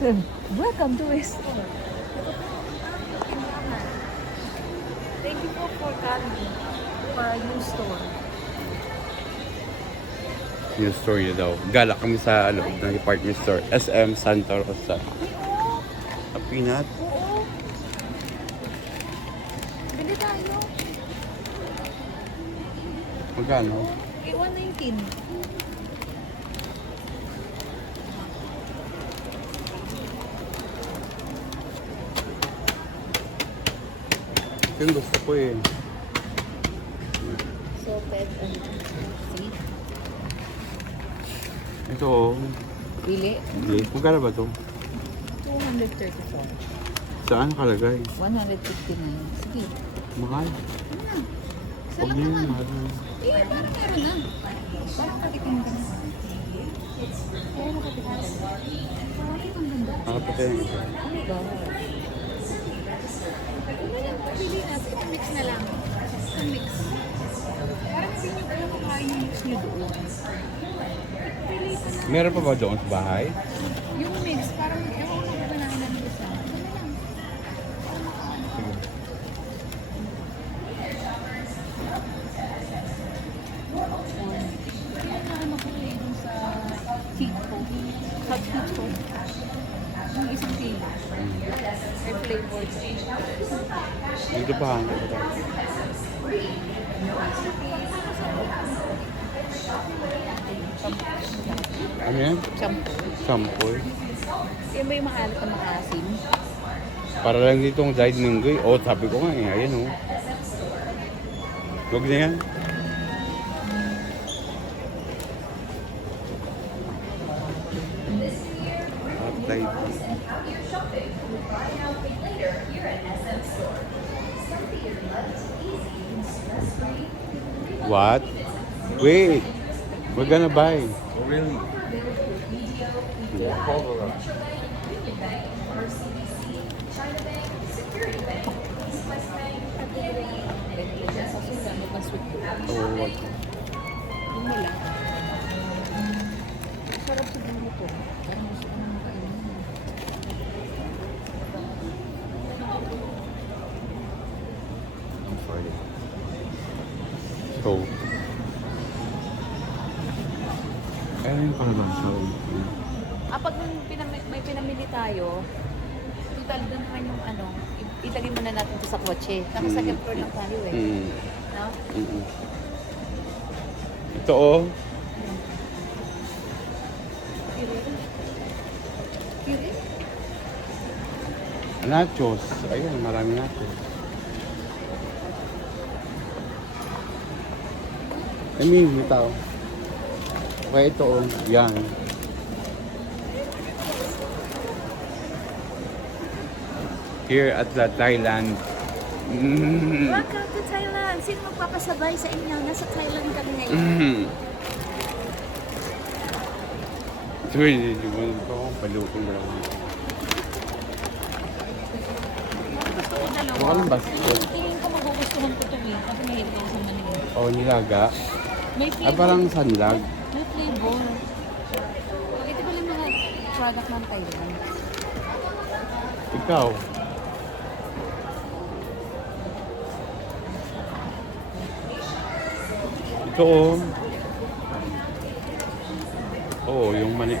Welcome to a store. Thank you for coming for a new store. Yung store niya daw. Gala kami sa loob ng department store. SM Santa Rosa. Oo, Sa peanut. oo. Bili tayo. Magkano? 119. Yung gusto ko eh. Salted and see? Ito oh. Pili. Hindi. Magkano ba ito? 234. Saan nakalagay? 159. Sige. Mahal. Isa Huwag lang niya naman. yung mahal. Eh, parang meron na. Parang katikin ka na. Kaya nakatikin ka na. Bakit ang ganda? Nakapatay. Ano ba? Ano yung pili natin? Mix na lang. Mix. Parang hindi nyo alam kung kain yung mix nyo doon. Pili ka na. Meron pa ba doon sa bahay? Yung mix, parang ewan ko ba namin ng isa. Ano lang? Parang makaano ka. Kaya na ano ko eh, dun sa Tito. Sa Tito. Yung isang kilo. May flavored. Dito pa. Dito pa. Ano yan? Shampoo. Sample. Yan ba yung maalat na maasim? Para lang ditong dried minggoy. Oh, sabi ko nga eh. Ayan oh. Huwag na yan. Dried. What? Wait. We're gonna buy. Oh, really? Yeah. Oh, what? Yung wala. Sarap siguro ito. Parang gusto ko nang makainin. I'm sorry. So, ayun yung kalabasa. Pag may pinamili tayo, total doon naman yung ano, ilagay muna natin ito sa kotse. Naka second floor lang tayo eh. Mm. No? Mm. Ito oh. Kiri? Nachos. Ayun, marami nachos. I mean, ito. Okay, ito oh. Yan. Here at the Thailand. Mm. Welcome to Thailand! Sino magpapasabay sa inyo? Nasa Thailand kami ngayon. Mm. Ito yun, yung ito, palukong na lang. Gusto ko dalawa. Baka ng basket. Tingin ko magugustuhan ko ito eh. Kasi mahilig ako sa manila. Oh, nilaga. May Ay, flavor. parang sanlag. May flavor. Ito pala mga product ng Thailand. Ikaw. Ito oh. Oo, yung mani.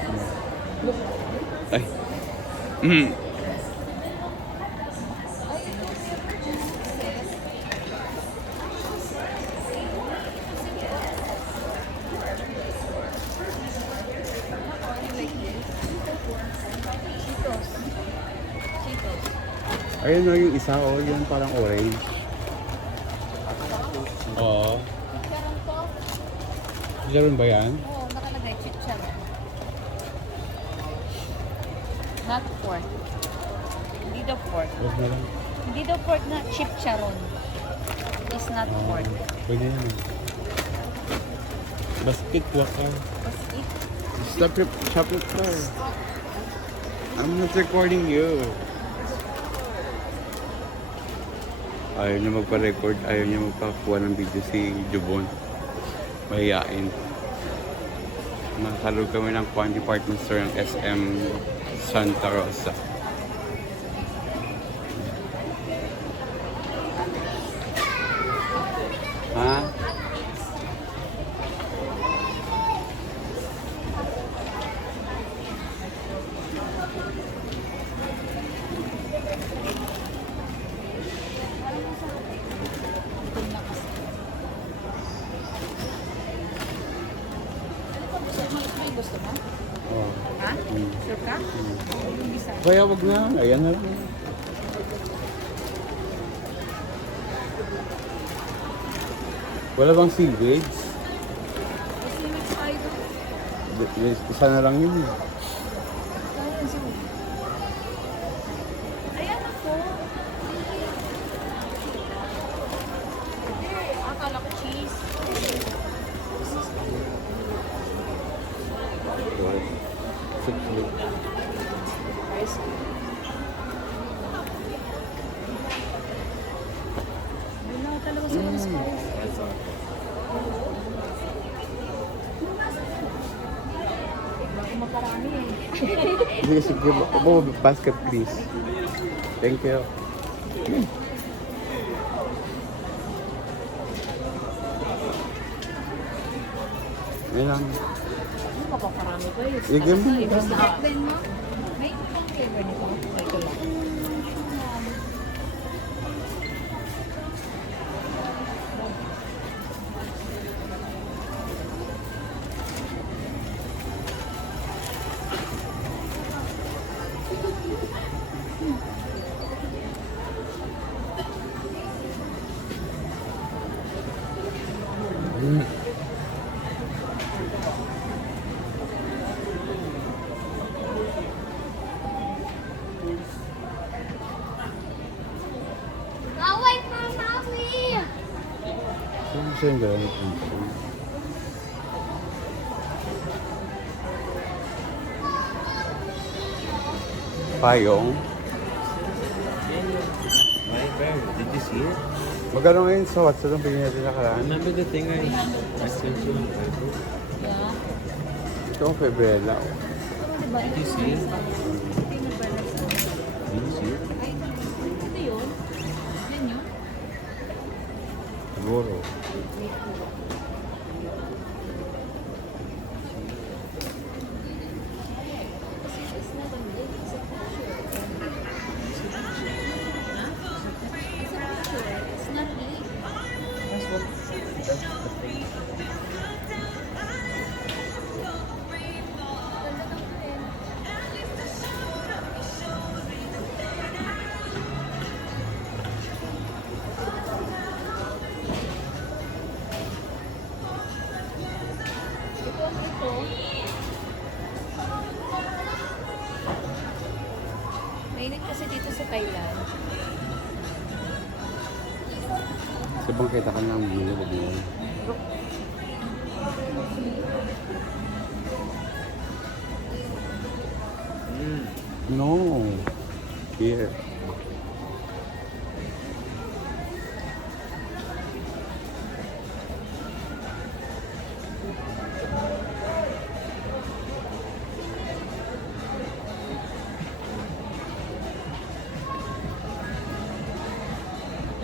Ay. Mm. Cheetos. Cheetos. Ayun na yung isa oh, yung parang orange. Oo. Chicharon to? Meron ba yan? Oo, nakalagay chicharon. Not pork. Hindi daw pork. Huwag na lang. Hindi daw pork na chicharon. It's not pork. Pwede yan. Basket waka. Let's eat. Stop your shop it first. I'm not recording you. Ayaw niya magpa-record, ayaw niya magpakuha ng video si Jubon. Mahihain. Nakalog kami ng Kwan Department Store ng SM Santa Rosa. Ha? May gusto mo? Oh. Ha? Hmm. Sure ka? Yung isa. Kaya wag na. Ayan na lang. Wala bang seaweeds? Kasi may spider. Isa na lang yun. Ayan ako. Akala ko cheese. Ice cream. Wala talaga sa mga spice. Baka maparami eh. Sige, sige. Basket please. Thank you. Yan lang. Ano pa pa parami ko eh? Sige mo. Ibas na din mo. May ibang flavor nito. Ito lang. Mm. Away from mommy! Saan siya yung gano'n? Payong. My friend, did you see it? Magkano ngayon sa WhatsApp ang bigyan natin nakaraan? Remember the thing I sent you on Facebook? Yeah. Ito ang Februela. Did you see it? Did you see it? Ay, ito yun. Yan yun. Siguro. It's not really. Ito. Mainit kasi dito sa Thailand. Sa bang kita ka ng bilo ba din? No. Here.